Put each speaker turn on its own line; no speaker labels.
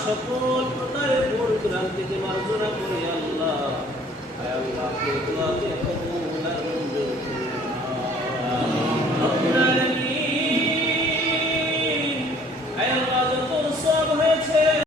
সকল প্রকারের